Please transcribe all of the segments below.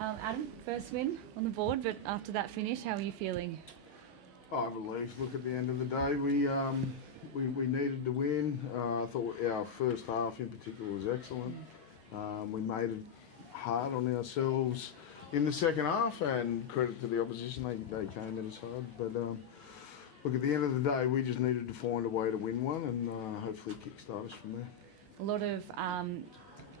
Adam, first win on the board, but after that finish, how are you feeling? I believe. Look, at the end of the day, we needed to win. I thought our first half in particular was excellent. We made it hard on ourselves in the second half, and credit to the opposition, they came in as hard. But look, at the end of the day, we just needed to find a way to win one, and hopefully kickstart us from there. A lot of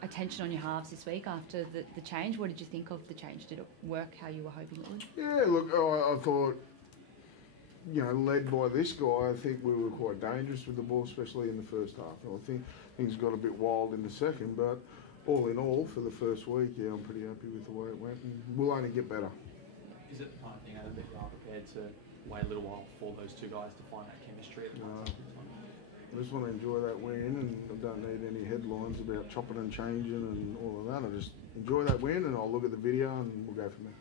attention on your halves this week after the change. What did you think of the change? Did it work how you were hoping it would? Yeah, look, I thought, led by this guy, I think we were quite dangerous with the ball, especially in the first half. I think things got a bit wild in the second, but all in all, for the first week, yeah, I'm pretty happy with the way it went, and we'll only get better. Is it the kind of thing, Adam, that you are prepared to wait a little while for those two guys to find that chemistry at the moment? I just want to enjoy that win, and I don't need any headlines about chopping and changing and all of that. I just enjoy that win, and I'll look at the video and we'll go from there.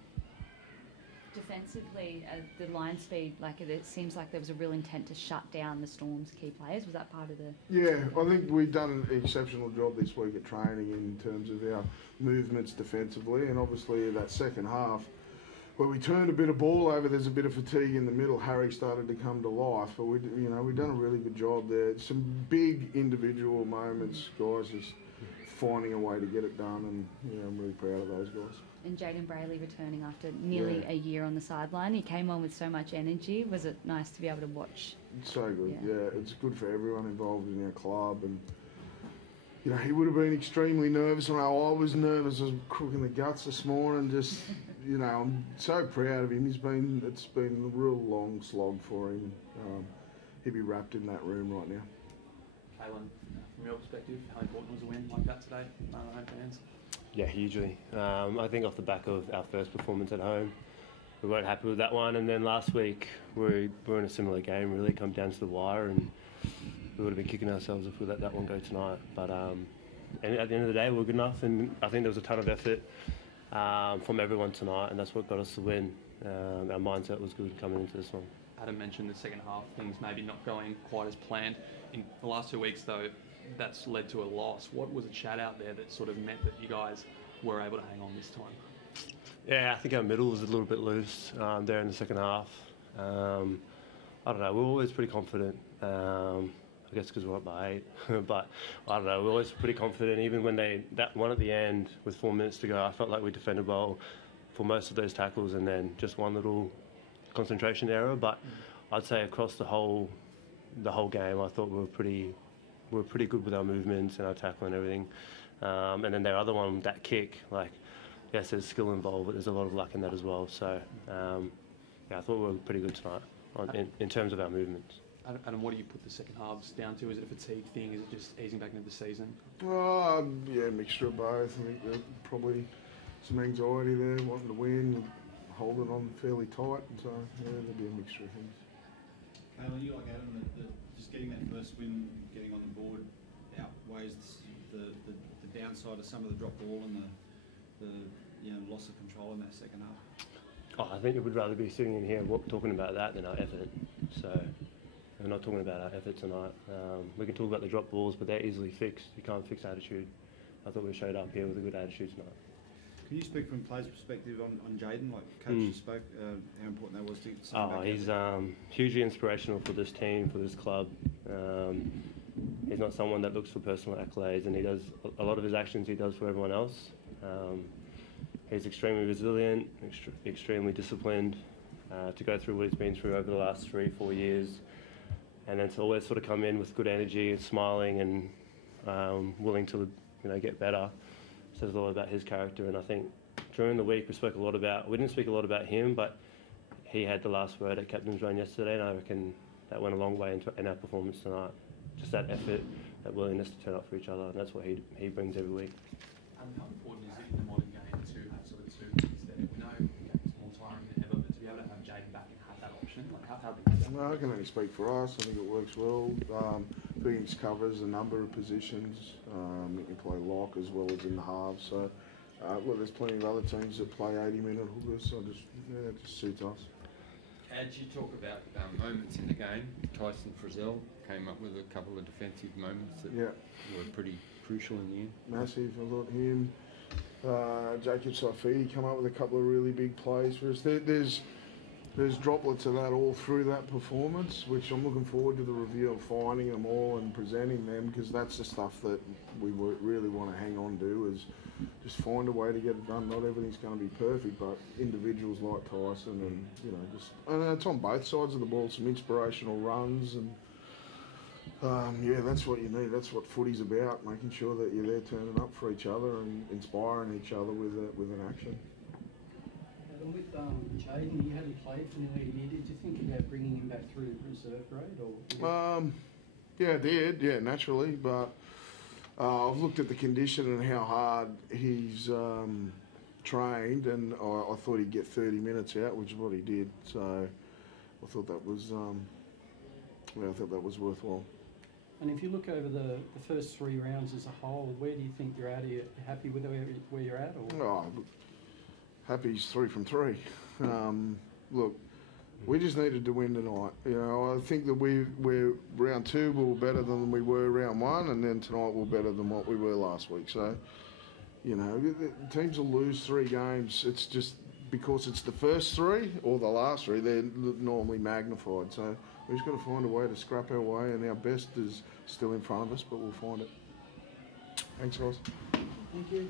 Defensively, the line speed, it seems like there was a real intent to shut down the Storm's key players. Was that part of the... Yeah, I think we've done an exceptional job this week at training in terms of our movements defensively, and obviously that second half, where we turned a bit of ball over, there's a bit of fatigue in the middle. Harry started to come to life, but we've done a really good job there. Some big individual moments, guys, just finding a way to get it done, and I'm really proud of those guys. And Jaden Brayley returning after nearly a year on the sideline. He came on with so much energy. Was it nice to be able to watch? It's so good, yeah. It's good for everyone involved in our club, and he would have been extremely nervous. I know I was nervous. I was crooking the guts this morning. Just, I'm so proud of him. It's been a real long slog for him. He'd be wrapped in that room right now. Kalyn, from your perspective, how important was a win like that today? Home fans? Yeah, hugely. I think off the back of our first performance at home, we weren't happy with that one. And then last week, we were in a similar game, really come down to the wire, and we would have been kicking ourselves if we let that one go tonight. But and at the end of the day, we were good enough, and I think there was a ton of effort from everyone tonight, and that's what got us the win. Our mindset was good coming into this one. Adam mentioned the second half, things maybe not going quite as planned. In the last 2 weeks, though, that's led to a loss. What was a chat out there that sort of meant that you guys were able to hang on this time? Yeah, I think our middle was a little bit loose there in the second half. I don't know, we're always pretty confident. I guess because we're up by 8, but I don't know, we're always pretty confident. Even when that one at the end with 4 minutes to go, I felt like we defended well for most of those tackles, and then just one little concentration error. But I'd say across the whole game, I thought we were pretty good with our movements and our tackle and everything. And then their other one, that kick, yes, there's skill involved, but there's a lot of luck in that as well. So, I thought we were pretty good tonight in terms of our movements. Adam, what do you put the second halves down to? Is it a fatigue thing? Is it just easing back into the season? Yeah, mixture of both. I think there's probably some anxiety there, wanting to win, holding on fairly tight. And so, there'll be a mixture of things. Kalyn, you like Adam, just getting that first win, getting on the board, outweighs the downside of some of the drop ball and the loss of control in that second half? I think it would rather be sitting in here talking about that than our effort. So we're not talking about our effort tonight. We can talk about the drop balls, but they're easily fixed. You can't fix attitude. I thought we showed up here with a good attitude tonight. Can you speak from players' perspective on Jaden? Like Coach spoke, how important that was to sign back? He's hugely inspirational for this team, for this club. He's not someone that looks for personal accolades, and he does a lot of his actions he does for everyone else. He's extremely resilient, extremely disciplined to go through what he's been through over the last 3-4 years, and then to always sort of come in with good energy and smiling and willing to get better. Says a lot about his character. And I think during the week we didn't speak a lot about him, but he had the last word at captain's run yesterday, and I reckon that went a long way in our performance tonight. Just that effort, that willingness to turn up for each other, and that's what he brings every week. How important is it in the modern game to have sort of two kids there? We know it's more tiring than ever, but to be able to have Jaden back and have that option, how big is that? No, I can only speak for us. I think it works well. Phoenix covers a number of positions. You can play lock as well as in the halves. So, there's plenty of other teams that play 80-minute hookers. So it just suits us. As you talk about moments in the game, Tyson Frizzell came up with a couple of defensive moments that were pretty crucial in the end. Massive. I thought him, Jacob Saifidi come up with a couple of really big plays for us. There's droplets of that all through that performance, which I'm looking forward to the review of finding them all and presenting them, because that's the stuff that we really want to hang on to, is just find a way to get it done. Not everything's going to be perfect, but individuals like Tyson and it's on both sides of the ball, some inspirational runs and that's what you need. That's what footy's about, making sure that you're there turning up for each other and inspiring each other with an action. And with Jaden, you hadn't played for nearly a year. Did you think about bringing him back through reserve grade? Or yeah, I did. Yeah, naturally. But I've looked at the condition and how hard he's trained, and I thought he'd get 30 minutes out, which is what he did. So I thought that was, worthwhile. And if you look over the first 3 rounds as a whole, where do you think you're at? Are you happy with where you're at? Or? Happy's 3 from 3. Look, we just needed to win tonight. I think that we're round 2 we were better than we were round 1, and then tonight we're better than what we were last week. So, teams will lose 3 games. It's just because it's the first 3 or the last 3, they're normally magnified. So we've just got to find a way to scrap our way, and our best is still in front of us, but we'll find it. Thanks, guys. Thank you.